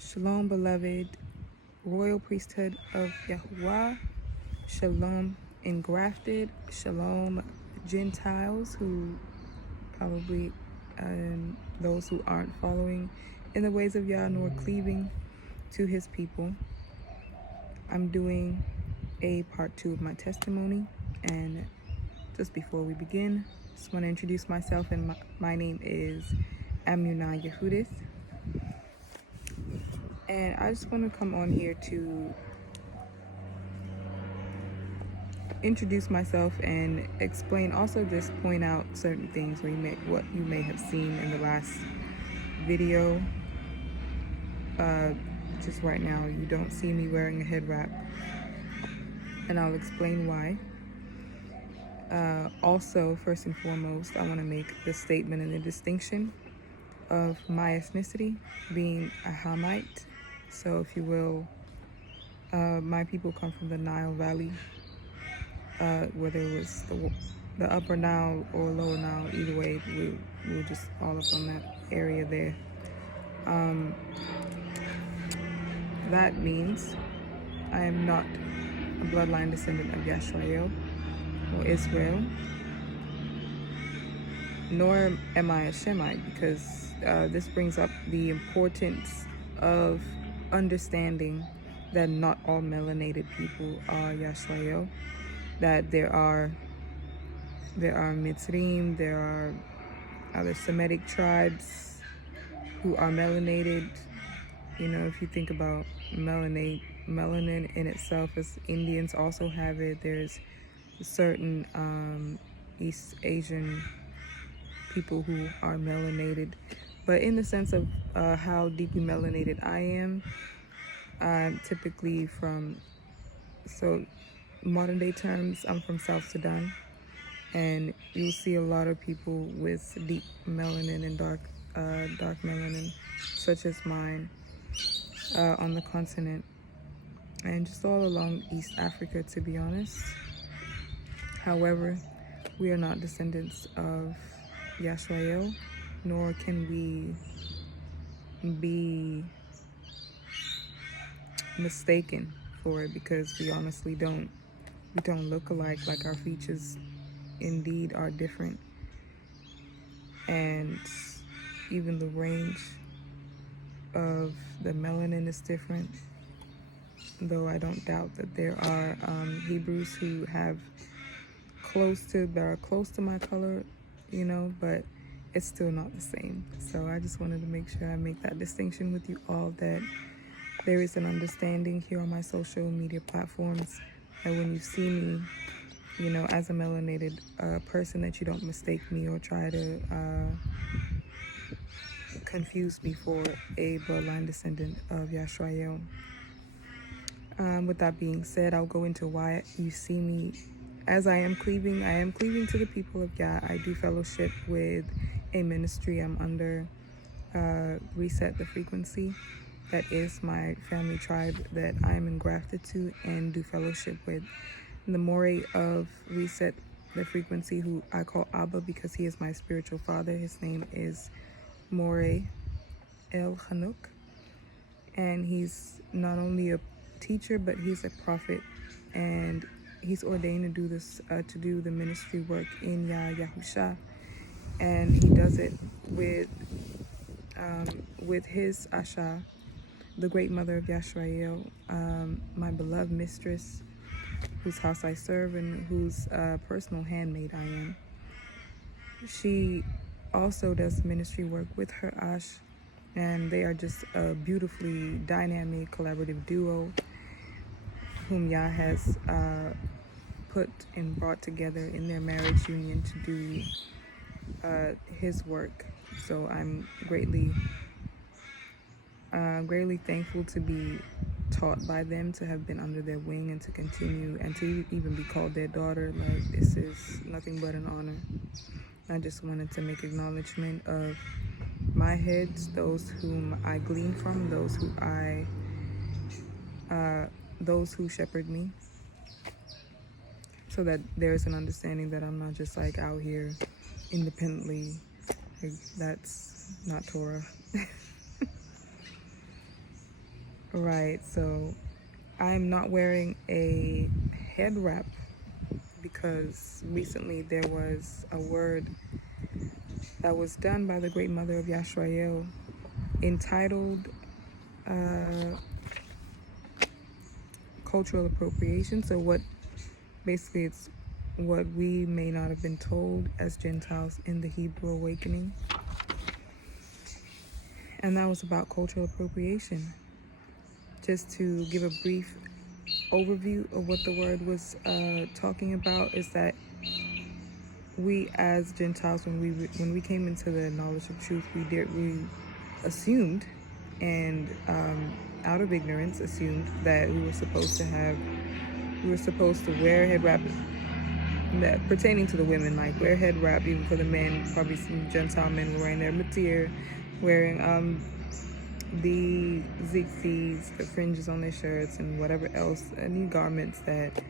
Shalom, beloved royal priesthood of Yahuwah. Shalom, engrafted. Shalom, Gentiles who probably, those who aren't following in the ways of Yah nor cleaving to his people. I'm doing a part 2 of my testimony, and just before we begin, just want to introduce myself, and my name is Amunah Yehudith. And I just want to come on here to introduce myself and explain, also just point out certain things what you may have seen in the last video. Just right now, you don't see me wearing a head wrap, and I'll explain why. Also, first and foremost, I want to make the statement and the distinction of my ethnicity being a Hamite. So, if you will, my people come from the Nile Valley, whether it was the Upper Nile or Lower Nile, either way, we're just all up on that area there. That means I am not a bloodline descendant of Yisrael or Israel, nor am I a Shemite, because this brings up the importance of understanding that not all melanated people are Yisrael, that there are Mitzrim, there are other Semitic tribes who are melanated. You know, if you think about melanin in itself, as Indians also have it, there's certain East Asian people who are melanated. But in the sense of how deeply melanated I am, I'm typically modern day terms, I'm from South Sudan, and you'll see a lot of people with deep melanin and dark melanin, such as mine, on the continent and just all along East Africa, to be honest. However, we are not descendants of Yisrael, nor can we be mistaken for it, because we honestly don't look alike. Like, our features indeed are different, and even the range of the melanin is different, though I don't doubt that there are Hebrews who are close to my color, you know, but it's still not the same. So I just wanted to make sure I make that distinction with you all, that there is an understanding here on my social media platforms, that when you see me, you know, as a melanated person, that you don't mistake me or try to confuse me for a bloodline descendant of Yisrael. With that being said, I'll go into why you see me as I am cleaving to the people of Yah. I do fellowship with a ministry. I'm under Reset the Frequency. That is my family tribe that I'm engrafted to and do fellowship with. The Moreh of Reset the Frequency, who I call Abba because he is my spiritual father. His name is Moreh El Hanuk, and he's not only a teacher, but he's a prophet, and he's ordained to do this, to do the ministry work in Yahusha, and he does it with his Asha, the great mother of Yisrael, my beloved mistress, whose house I serve and whose personal handmaid I am. She also does ministry work with her Ash, and they are just a beautifully dynamic, collaborative duo whom Yah has put and brought together in their marriage union to do his work. So I'm greatly thankful to be taught by them, to have been under their wing, and to continue and to even be called their daughter. Like, this is nothing but an honor. I just wanted to make acknowledgement of my heads, those whom I glean from, those who shepherd me, so that there's an understanding that I'm not just like out here independently. Like, that's not Torah. Right, so I'm not wearing a head wrap because recently there was a word that was done by the great mother of Yashrael entitled cultural appropriation. So what basically it's what we may not have been told as Gentiles in the Hebrew awakening. And that was about cultural appropriation. Just to give a brief overview of what the word was talking about is that we as Gentiles, when we came into the knowledge of truth, we assumed and out of ignorance assumed that we were supposed to wear head wrap, that pertaining to the women, like wear head wrap. Even for the men, probably some Gentile men were wearing their matir, wearing the zigzags, the fringes on their shirts, and whatever else, any garments that,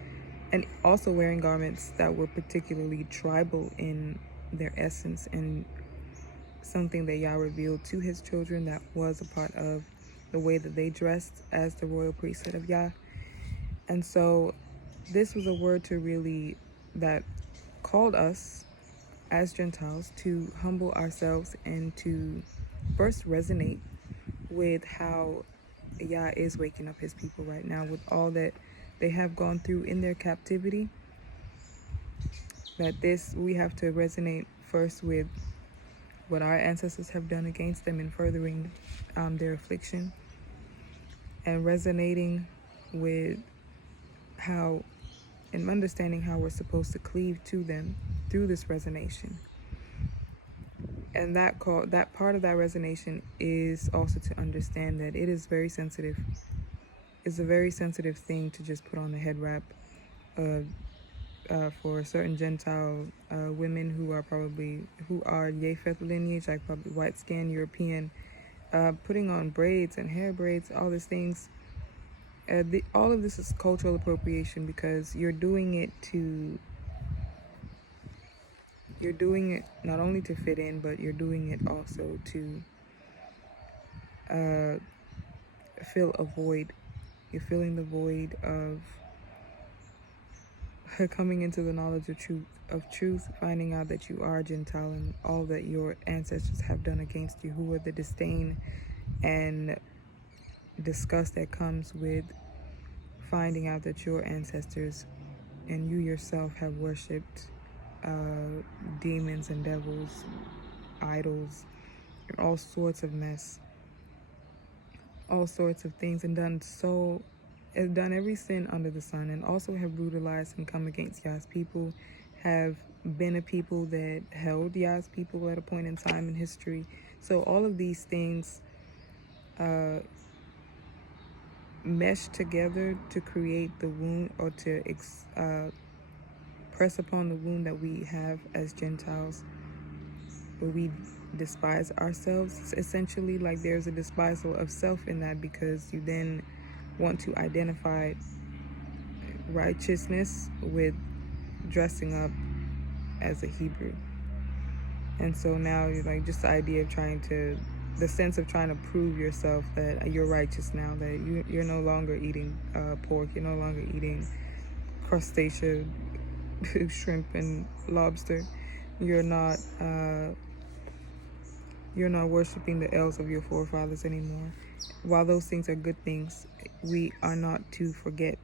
and also wearing garments that were particularly tribal in their essence, and something that Yah revealed to his children that was a part of the way that they dressed as the royal priesthood of Yah. And so this was a word that called us as Gentiles to humble ourselves and to first resonate with how Yah is waking up his people right now with all that they have gone through in their captivity. That we have to resonate first with what our ancestors have done against them in furthering their affliction, and resonating with how and understanding how we're supposed to cleave to them through this resonation. And that part of that resonation is also to understand that it is very sensitive. It's a very sensitive thing to just put on the head wrap for certain Gentile women who are Japheth lineage, like probably white skin, European, putting on braids and hair braids, all these things. All of this is cultural appropriation because you're doing it not only to fit in, but you're doing it also to fill a void. You're filling the void of coming into the knowledge of truth, finding out that you are Gentile and all that your ancestors have done against you, who are the disdain and disgust that comes with finding out that your ancestors and you yourself have worshipped demons and devils, idols, and all sorts of mess, all sorts of things, and done every sin under the sun, and also have brutalized and come against Yah's people, have been a people that held Yah's people at a point in time in history. So all of these things mesh together to create the wound, or to press upon the wound that we have as Gentiles, where we despise ourselves. Essentially, like there's a despisal of self in that, because you then want to identify righteousness with dressing up as a Hebrew. And so now you're like, just the idea of the sense of trying to prove yourself that you're righteous now, that you're no longer eating pork, you're no longer eating crustacean, shrimp and lobster, you're not worshiping the elves of your forefathers anymore. While those things are good things, we are not to forget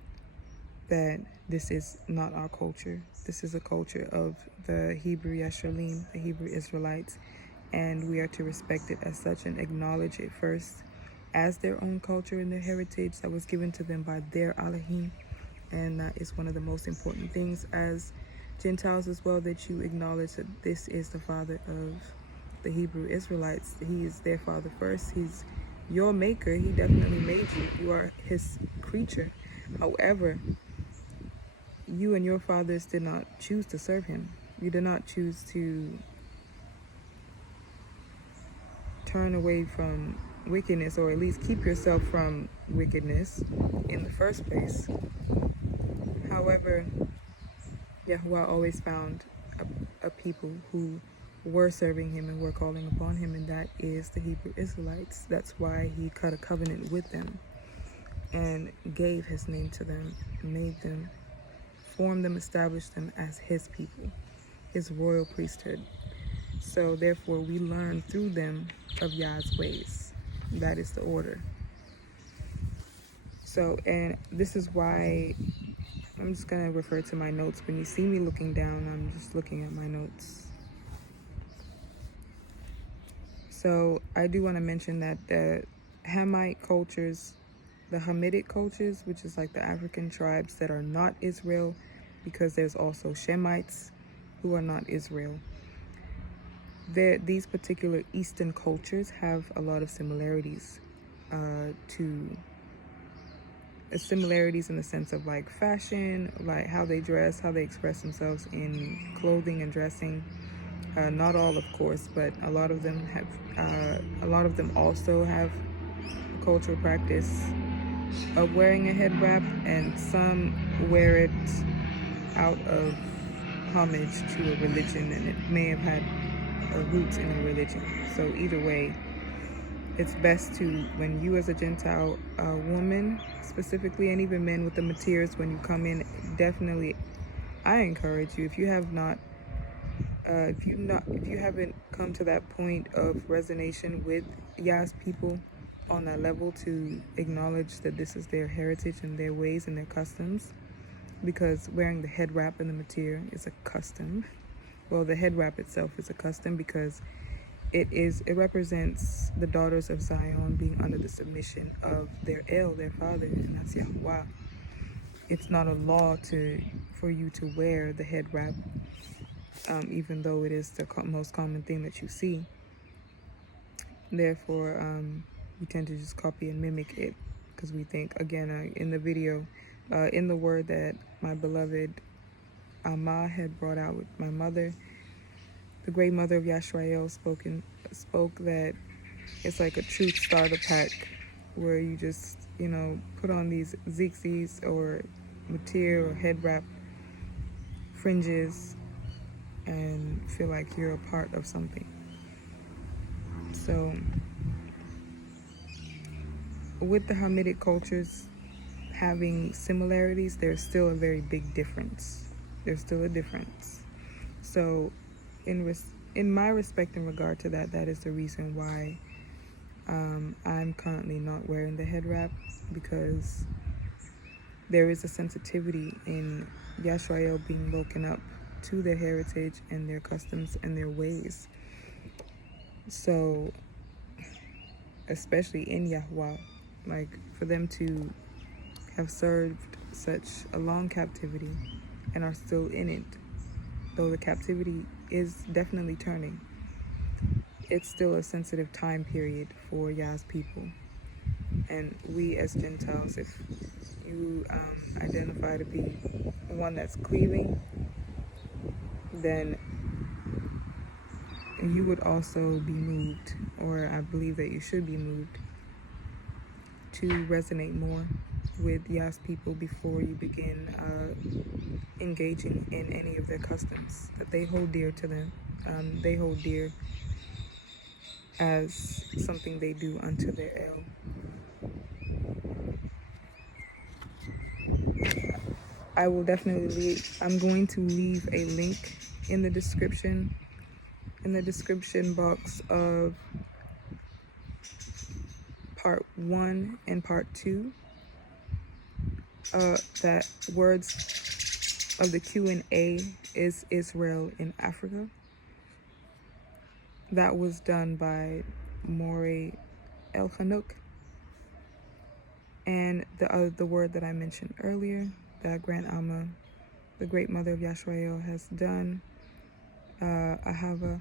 that this is not our culture. This is a culture of the Hebrew Yasharim, the Hebrew Israelites, and we are to respect it as such and acknowledge it first as their own culture and their heritage that was given to them by their Elohim. And that is one of the most important things as Gentiles as well, that you acknowledge that this is the father of the Hebrew Israelites. He is their father first. He's your maker. He definitely made you. You are his creature. However, you and your fathers did not choose to serve him. You did not choose to turn away from wickedness, or at least keep yourself from wickedness in the first place. However, Yahuwah always found a people who were serving him and were calling upon him, and that is the Hebrew Israelites. That's why he cut a covenant with them. and gave his name to them, made them, formed them, established them as his people, his royal priesthood. So therefore we learn through them of Yah's ways. That is the order. So, and this is why I'm just going to refer to my notes. When you see me looking down, I'm just looking at my notes. So I do want to mention that the Hamite cultures, the Hamitic cultures, which is like the African tribes that are not Israel, because there's also Shemites who are not Israel. These particular Eastern cultures have a lot of similarities similarities in the sense of like fashion, like how they dress, how they express themselves in clothing and dressing. Not all, of course, but a lot of them have. A lot of them also have a cultural practice of wearing a head wrap, and some wear it out of homage to a religion, and it may have had roots in a religion. So either way, it's best to, when you as a Gentile woman specifically, and even men with the materials, when you come in, definitely I encourage you, if you have not if you haven't come to that point of resonation with Yah's people on that level, to acknowledge that this is their heritage and their ways and their customs, because wearing the head wrap and the material is a custom. Well, the head wrap itself is a custom because it represents the daughters of Zion being under the submission of their their father, and that's Yahweh. It's not a law for you to wear the head wrap, even though it is the most common thing that you see. Therefore, we tend to just copy and mimic it, because we think, again, in the video, in the word that my beloved Amma had brought out with my mother, the great mother of Yashrael spoke that it's like a truth starter pack, where you just, put on these zigzags or material or head wrap fringes and feel like you're a part of something. So with the Hamitic cultures having similarities, there's still a very big difference. There's still a difference. So in my respect in regard to that, that is the reason why I'm currently not wearing the head wrap, because there is a sensitivity in Yashrael being woken up to their heritage and their customs and their ways. So especially in Yahweh, like for them to have served such a long captivity and are still in it, though the captivity is definitely turning, it's still a sensitive time period for Yah's people. And we as Gentiles, if you identify to be one that's cleaving, then you would also be moved, or I believe that you should be moved, to resonate more with Yah's people before you begin engaging in any of their customs that they hold dear to them. They hold dear as something they do unto their El. I will definitely I'm going to leave a link in the description box of part 1 and part 2. That words of the Q&A is Israel in Africa. That was done by Morey El Hanouk. And the word that I mentioned earlier, that Grand Amma, the great mother of Yashrael, has done, Ahava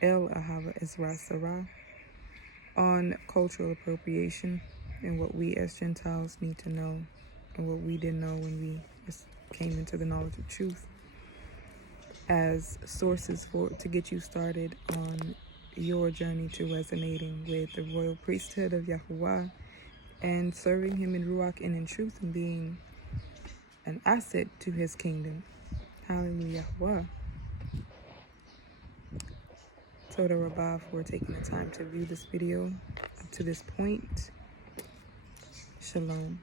Ezra Sarah, on cultural appropriation and what we as Gentiles need to know, and what we didn't know when we came into the knowledge of truth, as sources to get you started on your journey to resonating with the royal priesthood of Yahuwah and serving him in Ruach and in truth, and being an asset to his kingdom. Hallelujah. Toda Rabbah for taking the time to view this video up to this point. Shalom.